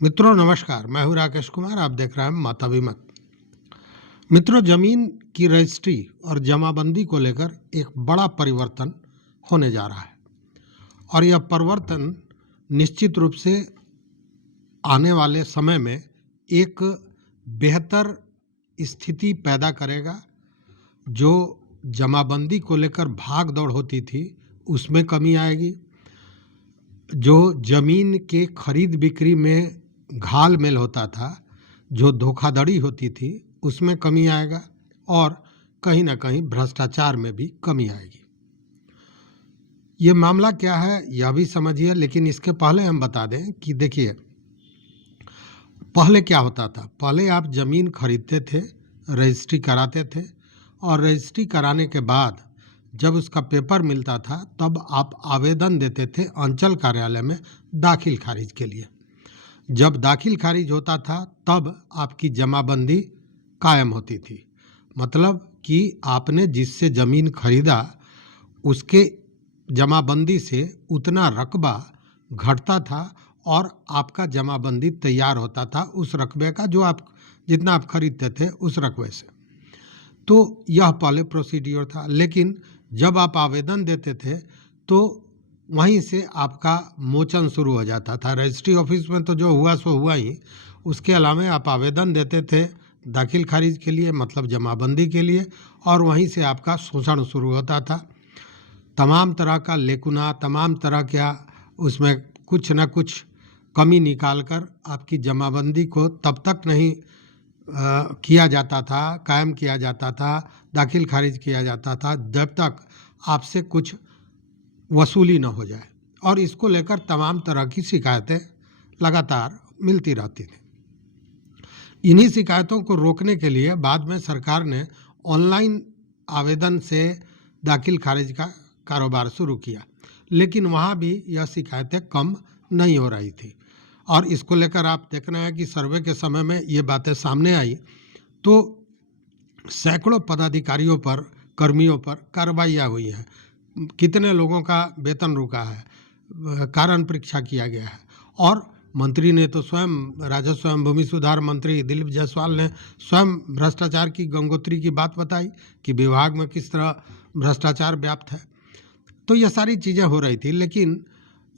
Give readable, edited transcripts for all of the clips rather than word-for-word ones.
मित्रों नमस्कार, मैं हूं राकेश कुमार। आप देख रहे हैं माता विमत। मित्रों, जमीन की रजिस्ट्री और जमाबंदी को लेकर एक बड़ा परिवर्तन होने जा रहा है और यह परिवर्तन निश्चित रूप से आने वाले समय में एक बेहतर स्थिति पैदा करेगा। जो जमाबंदी को लेकर भाग दौड़ होती थी उसमें कमी आएगी। जो जमीन के खरीद बिक्री में घाल मेल होता था, जो धोखाधड़ी होती थी, उसमें कमी आएगा और कहीं ना कहीं भ्रष्टाचार में भी कमी आएगी। ये मामला क्या है यह भी समझिए, लेकिन इसके पहले हम बता दें कि देखिए, पहले क्या होता था। पहले आप ज़मीन खरीदते थे, रजिस्ट्री कराते थे और रजिस्ट्री कराने के बाद जब उसका पेपर मिलता था तब आप आवेदन देते थे अंचल कार्यालय में दाखिल खारिज के लिए। जब दाखिल खारिज होता था तब आपकी जमाबंदी कायम होती थी। मतलब कि आपने जिससे ज़मीन खरीदा उसके जमाबंदी से उतना रकबा घटता था और आपका जमाबंदी तैयार होता था उस रकबे का, जो आप जितना आप खरीदते थे उस रकबे से। तो यह पहले प्रोसीड्योर था। लेकिन जब आप आवेदन देते थे तो वहीं से आपका मोचन शुरू हो जाता था। रजिस्ट्री ऑफिस में तो जो हुआ सो हुआ ही, उसके अलावा आप आवेदन देते थे दाखिल खारिज के लिए, मतलब जमाबंदी के लिए, और वहीं से आपका शोषण शुरू होता था। तमाम तरह का लेकुना, तमाम तरह का उसमें कुछ न कुछ कमी निकाल कर आपकी जमाबंदी को तब तक नहीं किया जाता था, कायम किया जाता था, दाखिल खारिज किया जाता था जब तक आपसे कुछ वसूली न हो जाए। और इसको लेकर तमाम तरह की शिकायतें लगातार मिलती रहती थी। इन्हीं शिकायतों को रोकने के लिए बाद में सरकार ने ऑनलाइन आवेदन से दाखिल खारिज का कारोबार शुरू किया, लेकिन वहाँ भी यह शिकायतें कम नहीं हो रही थी। और इसको लेकर आप देखना है कि सर्वे के समय में ये बातें सामने आई तो सैकड़ों पदाधिकारियों पर, कर्मियों पर कार्रवाइयाँ हुई हैं। कितने लोगों का वेतन रुका है, कारण परीक्षा किया गया है। और मंत्री ने तो स्वयं, राजस्व एवं भूमि सुधार मंत्री दिलीप जायसवाल ने स्वयं भ्रष्टाचार की गंगोत्री की बात बताई कि विभाग में किस तरह भ्रष्टाचार व्याप्त है। तो ये सारी चीज़ें हो रही थी। लेकिन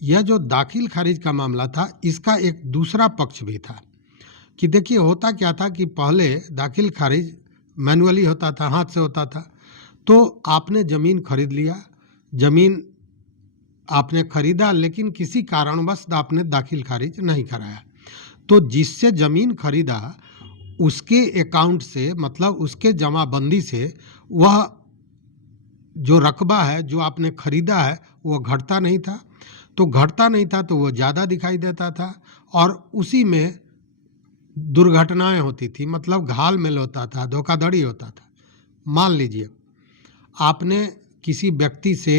यह जो दाखिल खारिज का मामला था, इसका एक दूसरा पक्ष भी था कि देखिए, होता क्या था कि पहले दाखिल खारिज मैनुअली होता था, हाथ से होता था। तो आपने ज़मीन खरीद लिया, ज़मीन आपने खरीदा, लेकिन किसी कारणवश आपने दाखिल खारिज नहीं कराया। तो जिससे ज़मीन खरीदा उसके अकाउंट से, मतलब उसके जमाबंदी से, वह जो रकबा है जो आपने खरीदा है वो घटता नहीं था। तो घटता नहीं था तो वो ज़्यादा दिखाई देता था और उसी में दुर्घटनाएं होती थी, मतलब घाल मेल होता था, धोखाधड़ी होता था। मान लीजिए आपने किसी व्यक्ति से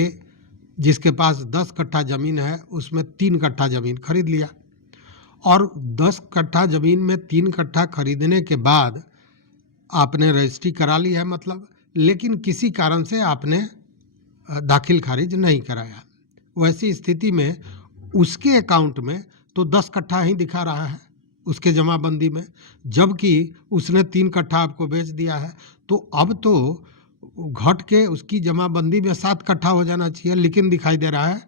जिसके पास 10 कट्ठा ज़मीन है उसमें 3 कट्ठा ज़मीन खरीद लिया और 10 कट्ठा ज़मीन में 3 कट्ठा खरीदने के बाद आपने रजिस्ट्री करा ली है, मतलब, लेकिन किसी कारण से आपने दाखिल खारिज नहीं कराया। वैसी स्थिति में उसके अकाउंट में तो 10 कट्ठा ही दिखा रहा है उसके जमाबंदी में, जबकि उसने 3 कट्ठा आपको बेच दिया है। तो अब तो घट के उसकी जमाबंदी में 7 कट्ठा हो जाना चाहिए, लेकिन दिखाई दे रहा है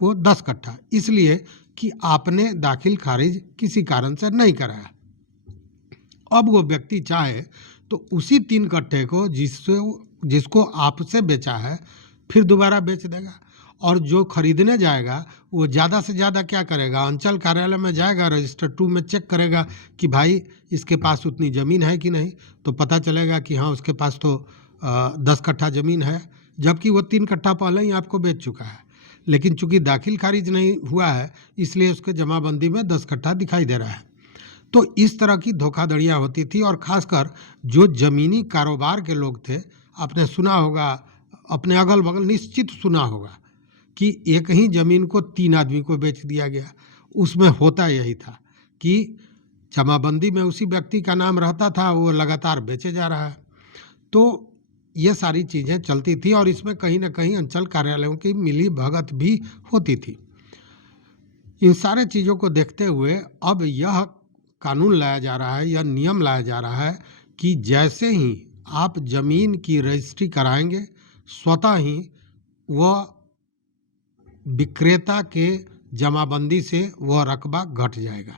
वो 10 कट्ठा, इसलिए कि आपने दाखिल खारिज किसी कारण से नहीं कराया। अब वो व्यक्ति चाहे तो उसी 3 कट्ठे को जिसको आपसे बेचा है फिर दोबारा बेच देगा, और जो खरीदने जाएगा वो ज़्यादा से ज़्यादा क्या करेगा, अंचल कार्यालय में जाएगा, रजिस्टर 2 में चेक करेगा कि भाई इसके पास उतनी ज़मीन है कि नहीं। तो पता चलेगा कि हाँ, उसके पास तो 10 कट्ठा ज़मीन है, जबकि वो 3 कट्ठा पहले ही आपको बेच चुका है। लेकिन चूंकि दाखिल खारिज नहीं हुआ है इसलिए उसके जमाबंदी में 10 कट्ठा दिखाई दे रहा है। तो इस तरह की धोखाधड़ियाँ होती थी। और ख़ासकर जो ज़मीनी कारोबार के लोग थे, आपने सुना होगा, अपने अगल बगल निश्चित सुना होगा कि एक ही ज़मीन को 3 आदमी को बेच दिया गया। उसमें होता यही था कि जमाबंदी में उसी व्यक्ति का नाम रहता था, वो लगातार बेचे जा रहा है। तो ये सारी चीज़ें चलती थी और इसमें कहीं ना कहीं अंचल कार्यालयों की मिली भगत भी होती थी। इन सारे चीज़ों को देखते हुए अब यह कानून लाया जा रहा है या नियम लाया जा रहा है कि जैसे ही आप जमीन की रजिस्ट्री कराएंगे स्वतः ही वह विक्रेता के जमाबंदी से वह रकबा घट जाएगा।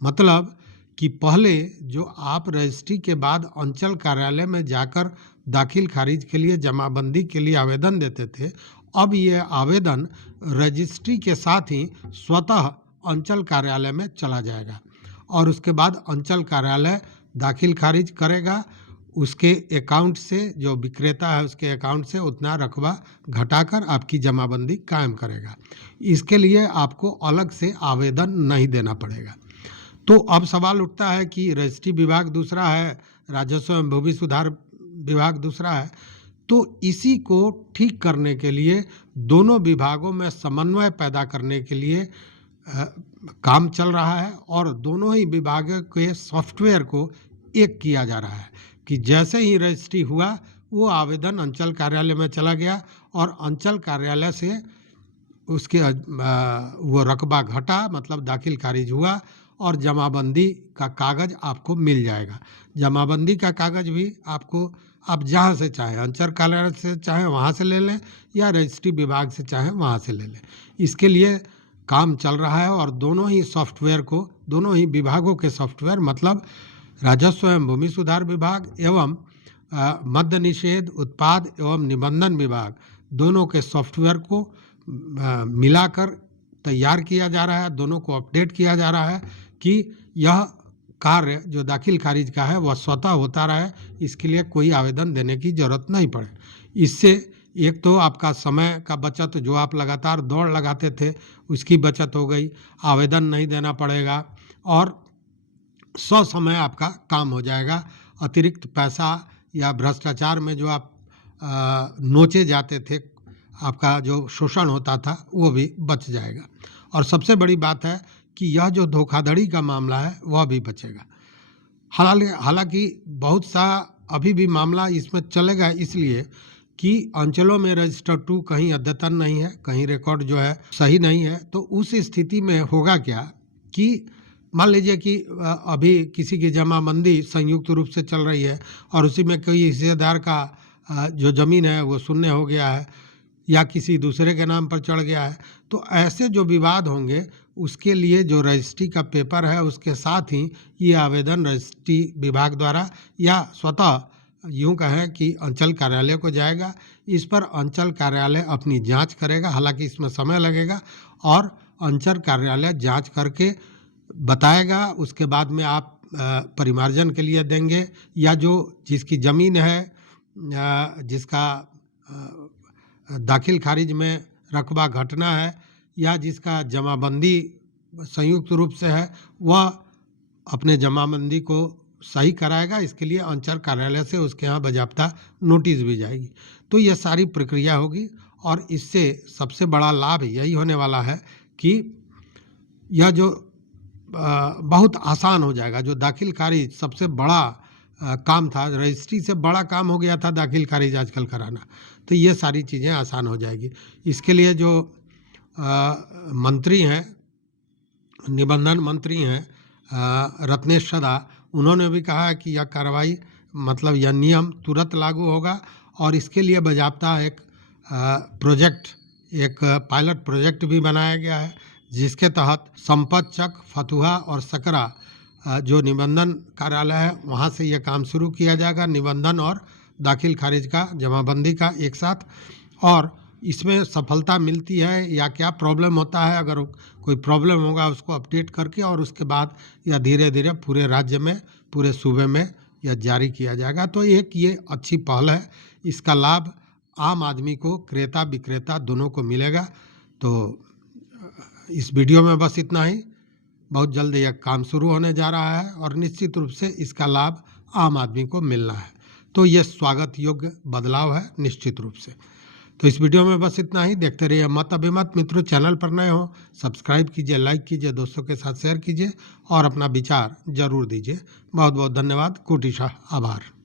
मतलब कि पहले जो आप रजिस्ट्री के बाद अंचल कार्यालय में जाकर दाखिल खारिज के लिए जमाबंदी के लिए आवेदन देते थे, अब ये आवेदन रजिस्ट्री के साथ ही स्वतः अंचल कार्यालय में चला जाएगा और उसके बाद अंचल कार्यालय दाखिल खारिज करेगा। उसके अकाउंट से, जो विक्रेता है उसके अकाउंट से उतना रकबा घटाकर आपकी जमाबंदी कायम करेगा। इसके लिए आपको अलग से आवेदन नहीं देना पड़ेगा। तो अब सवाल उठता है कि रजिस्ट्री विभाग दूसरा है, राजस्व एवं भूमि सुधार विभाग दूसरा है, तो इसी को ठीक करने के लिए दोनों विभागों में समन्वय पैदा करने के लिए काम चल रहा है और दोनों ही विभागों के सॉफ्टवेयर को एक किया जा रहा है कि जैसे ही रजिस्ट्री हुआ वो आवेदन अंचल कार्यालय में चला गया और अंचल कार्यालय से उसके वो रकबा घटा, मतलब दाखिल खारिज हुआ और जमाबंदी का कागज़ आपको मिल जाएगा। जमाबंदी का कागज़ भी आपको आप जहाँ से चाहें, अंचल कार्यालय से चाहें वहाँ से ले लें या रजिस्ट्री विभाग से चाहें वहाँ से ले लें। इसके लिए काम चल रहा है और दोनों ही सॉफ्टवेयर को, दोनों ही विभागों के सॉफ्टवेयर, मतलब राजस्व एवं भूमि सुधार विभाग एवं मद्य निषेध उत्पाद एवं निबंधन विभाग, दोनों के सॉफ्टवेयर को मिलाकर तैयार किया जा रहा है, दोनों को अपडेट किया जा रहा है कि यह कार्य जो दाखिल खारिज का है वह स्वतः होता रहे, इसके लिए कोई आवेदन देने की ज़रूरत नहीं पड़े। इससे एक तो आपका समय का बचत, जो आप लगातार दौड़ लगाते थे उसकी बचत हो गई, आवेदन नहीं देना पड़ेगा और समय आपका काम हो जाएगा। अतिरिक्त पैसा या भ्रष्टाचार में जो आप नोचे जाते थे, आपका जो शोषण होता था वो भी बच जाएगा। और सबसे बड़ी बात है कि यह जो धोखाधड़ी का मामला है वह भी बचेगा। हालांकि बहुत सा अभी भी मामला इसमें चलेगा, इसलिए कि अंचलों में रजिस्टर 2 कहीं अद्यतन नहीं है, कहीं रिकॉर्ड जो है सही नहीं है। तो उस स्थिति में होगा क्या कि मान लीजिए कि अभी किसी की जमाबंदी संयुक्त रूप से चल रही है और उसी में कोई हिस्सेदार का जो ज़मीन है वो शून्य हो गया है या किसी दूसरे के नाम पर चढ़ गया है, तो ऐसे जो विवाद होंगे उसके लिए जो रजिस्ट्री का पेपर है उसके साथ ही ये आवेदन रजिस्ट्री विभाग द्वारा या स्वतः यूँ कहें कि अंचल कार्यालय को जाएगा। इस पर अंचल कार्यालय अपनी जांच करेगा, हालांकि इसमें समय लगेगा और अंचल कार्यालय जांच करके बताएगा। उसके बाद में आप परिमार्जन के लिए देंगे या जो जिसकी ज़मीन है, जिसका दाखिल खारिज में रकबा घटना है या जिसका जमाबंदी संयुक्त रूप से है, वह अपने जमाबंदी को सही कराएगा। इसके लिए अंचल कार्यालय से उसके यहाँ बाज़ाब्ता नोटिस भी जाएगी। तो यह सारी प्रक्रिया होगी और इससे सबसे बड़ा लाभ यही होने वाला है कि यह जो बहुत आसान हो जाएगा। जो दाखिल खारिज सबसे बड़ा काम था, रजिस्ट्री से बड़ा काम हो गया था दाखिल खारिज आजकल कराना, तो ये सारी चीज़ें आसान हो जाएगी। इसके लिए जो मंत्री हैं, निबंधन मंत्री हैं रत्नेश सदा, उन्होंने भी कहा कि यह कार्रवाई, मतलब यह नियम तुरंत लागू होगा और इसके लिए बाज़ाब्ता एक प्रोजेक्ट, एक पायलट प्रोजेक्ट भी बनाया गया है जिसके तहत संपत चक, फतुहा और सकरा जो निबंधन कार्यालय है वहाँ से यह काम शुरू किया जाएगा, निबंधन और दाखिल खारिज का, जमाबंदी का एक साथ। और इसमें सफलता मिलती है या क्या प्रॉब्लम होता है, अगर कोई प्रॉब्लम होगा उसको अपडेट करके और उसके बाद यह धीरे धीरे पूरे राज्य में, पूरे सूबे में यह जारी किया जाएगा। तो एक ये अच्छी पहल है, इसका लाभ आम आदमी को, क्रेता विक्रेता दोनों को मिलेगा। तो इस वीडियो में बस इतना ही। बहुत जल्द यह काम शुरू होने जा रहा है और निश्चित रूप से इसका लाभ आम आदमी को मिलना है। तो यह स्वागत योग्य बदलाव है निश्चित रूप से। तो इस वीडियो में बस इतना ही। देखते रहिए मत अभिमत। मित्रों, चैनल पर नए हो सब्सक्राइब कीजिए, लाइक कीजिए, दोस्तों के साथ शेयर कीजिए और अपना विचार जरूर दीजिए। बहुत बहुत धन्यवाद। कोटिशाह आभार।